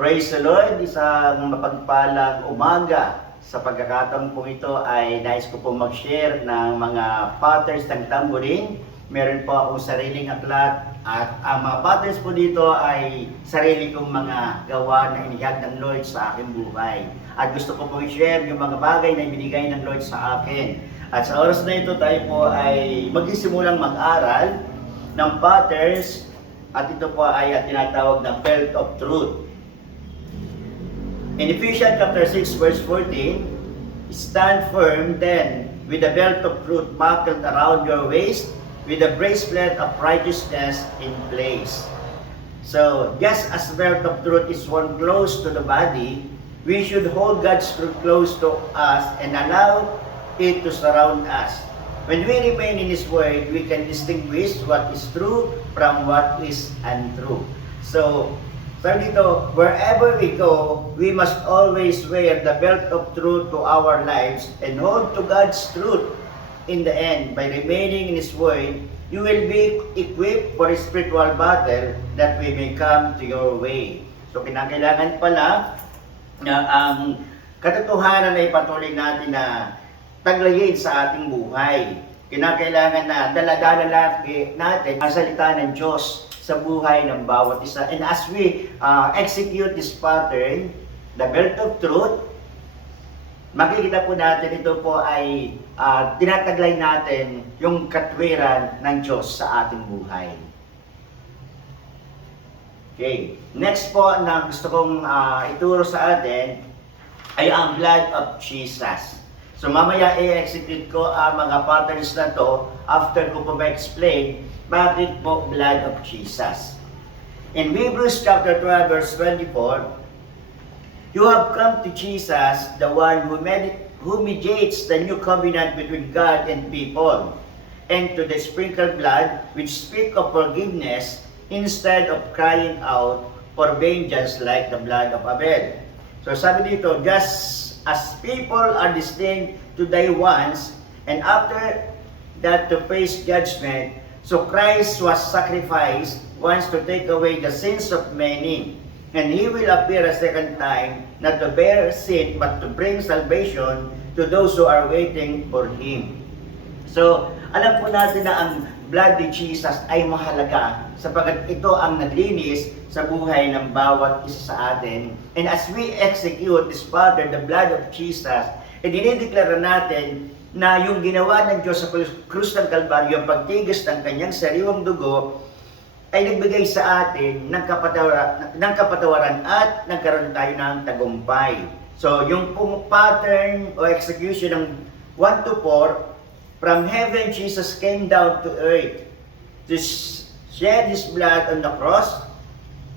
Praise the Lord! Isang mapagpalang umaga. Sa pagkakataon po ito ay nais ko po mag-share ng mga patterns ng tambourine. Meron po akong sariling aklat at ang mga patterns po dito ay sarili kong mga gawa na inihag ng Lord sa aking buhay. At gusto ko po i-share yung mga bagay na ibinigay ng Lord sa akin. At sa oras na ito tayo po ay magsimulang mag-aral ng patterns at ito po ay tinatawag na belt of truth. In Ephesians chapter 6 verse 14, stand firm then with the belt of truth buckled around your waist, with the breastplate of righteousness in place. So, just as the belt of truth is worn close to the body, we should hold God's truth close to us and allow it to surround us. When we remain in His Word, we can distinguish what is true from what is untrue. So, dito, wherever we go, we must always wear the belt of truth to our lives and hold to God's truth. In the end, by remaining in His Word, you will be equipped for a spiritual battle that we may come to your way. So, kinakailangan pala na ang katotohanan na ipatuloy natin na taglayin sa ating buhay. Kinakailangan na dala-dala natin ang salita ng Diyos sa buhay ng bawat isa. And as we execute this pattern, the belt of truth, makikita po natin ito po ay tinataglay natin yung katwiran ng Diyos sa ating buhay. Okay. Next po na gusto kong ituro sa atin ay ang blood of Jesus. So mamaya i-execute ko ang mga patterns na to after ko po ma-explain bakit po blood of Jesus. In Hebrews chapter 12 verse 24, you have come to Jesus, the one who mediates the new covenant between God and people, and to the sprinkled blood which speak of forgiveness instead of crying out for vengeance like the blood of Abel. So sabi dito, just as people are destined to die once, and after that to face judgment, so Christ was sacrificed once to take away the sins of many, and He will appear a second time, not to bear sin, but to bring salvation to those who are waiting for Him. So, alam po natin na ang blood ni Jesus ay mahalaga sapagkat ito ang naglinis sa buhay ng bawat isa sa atin. And as we execute this pattern, the blood of Jesus, dinideklara natin na yung ginawa ng Diyos sa krus ng Kalbaryo, ang pagtigis ng kanyang sariwang dugo, ay nagbigay sa atin ng kapatawaran at nagkaroon tayo ng tagumpay. So, yung pattern o execution ng 1 to 4, from heaven, Jesus came down to earth to shed His blood on the cross,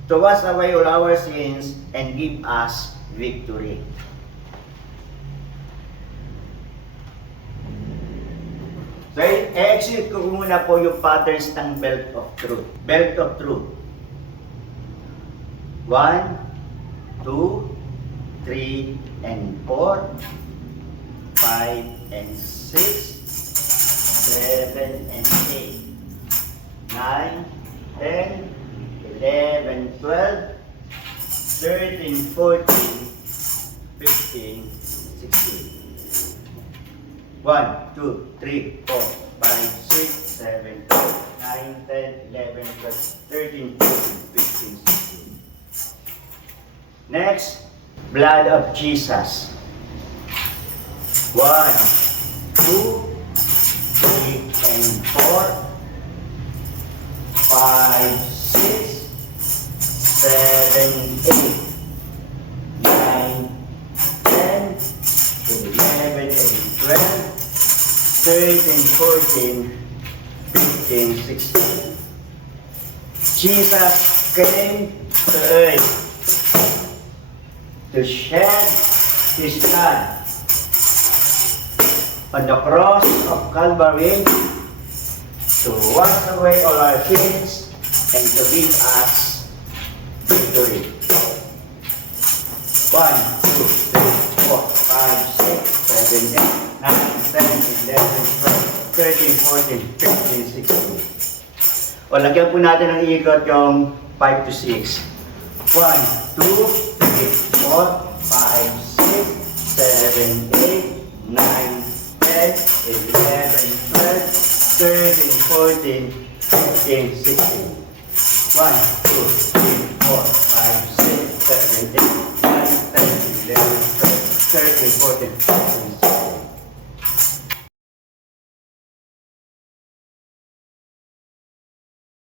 to wash away all our sins and give us victory. So, i-execute ko muna po yung patterns ng belt of truth. Belt of truth. 1, 2, 3, and 4, 5, and 6, 7, and 8, 9, 10, 11, 12, 13, 14, 15, 16. 1, 2, 3, 4, 5, 6, 7, 8, 9, 10, 11, 12, 13, 14, 15, 16. Next, blood of Jesus. 1, 2, 3, and 4, 5, 6, 7, 8, 9, 10, 11, and 12, 13, 14, 15, 16. Jesus came to earth to shed His blood on the cross of Calvary to wash away all our sins and to give us victory. 1, 2, 3, 4, 5, 6, 7, 8, 9, 10, 11, 12, 13, 14, 15, 16. O, lagyan po natin ng ikot yung 5 to 6. 1, 2, 3, 4, 5, 6, 7, 8, 9, 10, 11, 12, 13, 14, 15, 16. 1, 2, 3, 4, 5, 6, 7, 8, 9, 10, 11, 12, 13, 14, 15, 16.